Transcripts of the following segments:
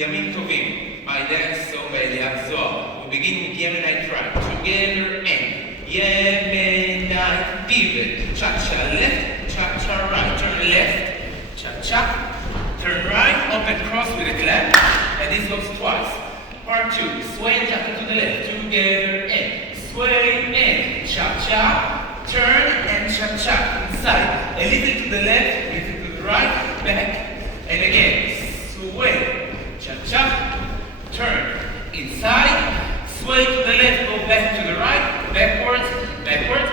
Yamim Tovim. My dad so Zohar. We begin with Yemenite tribe. Together and Yemenite pivot. Cha-cha left, cha-cha right. Turn left, cha-cha. Turn right, up and cross with a clap. And this goes twice. Part 2. Sway cha-cha to the left. Together and sway and cha-cha. Turn and cha-cha inside. A little to the left, a little to the right, back. And again, sway, cha-cha, turn, inside, sway to the left, go back to the right, backwards, backwards.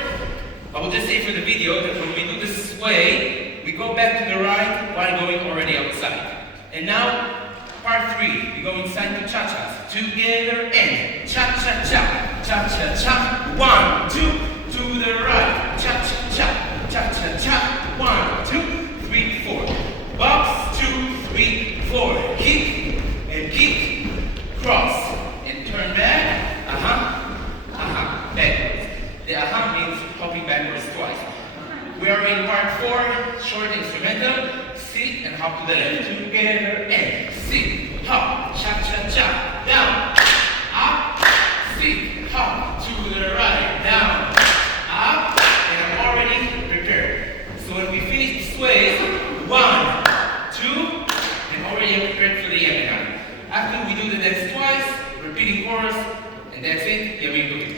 I will just say for the video that when we do the sway, we go back to the right while going already outside. And now, part 3, we go inside to cha-chas. Together and cha-cha-cha, cha-cha-cha, 1, 2, to the right, cha-cha-cha, cha-cha-cha, 1, 2, 3, 4. Box, 2, 3, 4. Kick and kick, cross and turn back. Backwards. The means hopping backwards twice. We are in part 4, short instrumental. Sit and hop to the left. Together and sit, hop, cha cha cha, down, up, sit, hop to the right, down, up, and I'm already prepared. So when we finish the sway, 1, 2, and already I'm prepared for the Yemenite. After we do the next twice, repeating chorus, and that's it, Yamim.